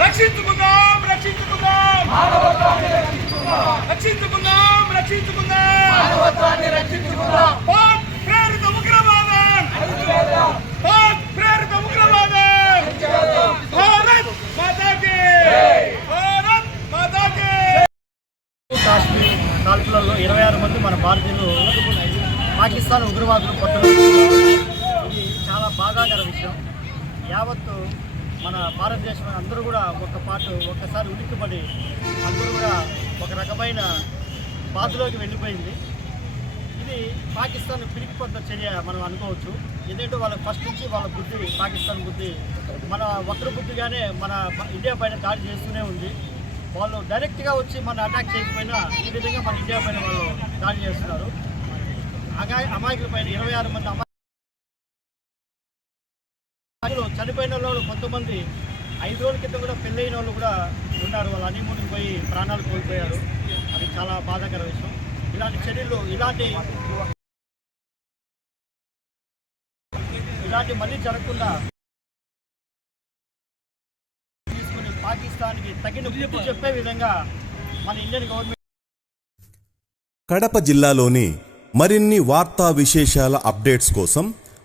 రక్షించుకుందాం రక్షించుకుందాం. రక్షించుకుందాం. రక్షించుకుందాం పాక్ ప్రేరిత ఉగ్రవాదం. పాక్ ప్రేరిత ఉగ్రవాదం. భారత్ మాతాకి భారత్ మాతాకి. కాశ్మీర్ కాల్పులలో ఇరవై ఆరు మంది మన భారతీయులు పాకిస్తాన్ ఉగ్రవాదులు కొట్టడం ఇది చాలా బాధాకర విషయం. యావత్తు మన భారతదేశం అందరూ కూడా ఒక పాటు ఒక్కసారి ఉలిక్కిపడి అందరూ కూడా ఒక రకమైన బాధలోకి వెళ్ళిపోయింది. ఇది పాకిస్తాన్ పిరికిపడ్డ చర్య మనం అనుకోవచ్చు. ఎందుకంటే వాళ్ళ ఫస్ట్ నుంచి వాళ్ళ బుద్ధి పాకిస్తాన్ బుద్ధి మన వక్ర బుద్ధిగానే మన ఇండియా పైన దాడి చేస్తూనే ఉంది. వాళ్ళు డైరెక్ట్గా వచ్చి మన అటాక్ చేయకపోయినా ఈ విధంగా మన ఇండియా పైన వాళ్ళు దాడి చేస్తున్నారు. అగా అమాయకుల పైన ఇరవై ఆరు మంది అమాయకులు చనిపోయిన వాళ్ళు కొంతమంది ఐదు రోజుల క్రితం కూడా పెళ్ళైన వాళ్ళు కూడా ఉన్నారు. వాళ్ళు హనీమూన్కి పోయి ప్రాణాలు కోల్పోయారు. అది చాలా బాధాకర విషయం. ఇలాంటి చర్యలు ఇలాంటి ఇలాంటి మళ్ళీ జరగకుండా తీసుకుని పాకిస్తాన్కి తగిన బుద్ధి చెప్పే విధంగా మన ఇండియన్ గవర్నమెంట్ కడప జిల్లాలోని మరిన్ని వార్తా విశేషాల అప్డేట్స్ కోసం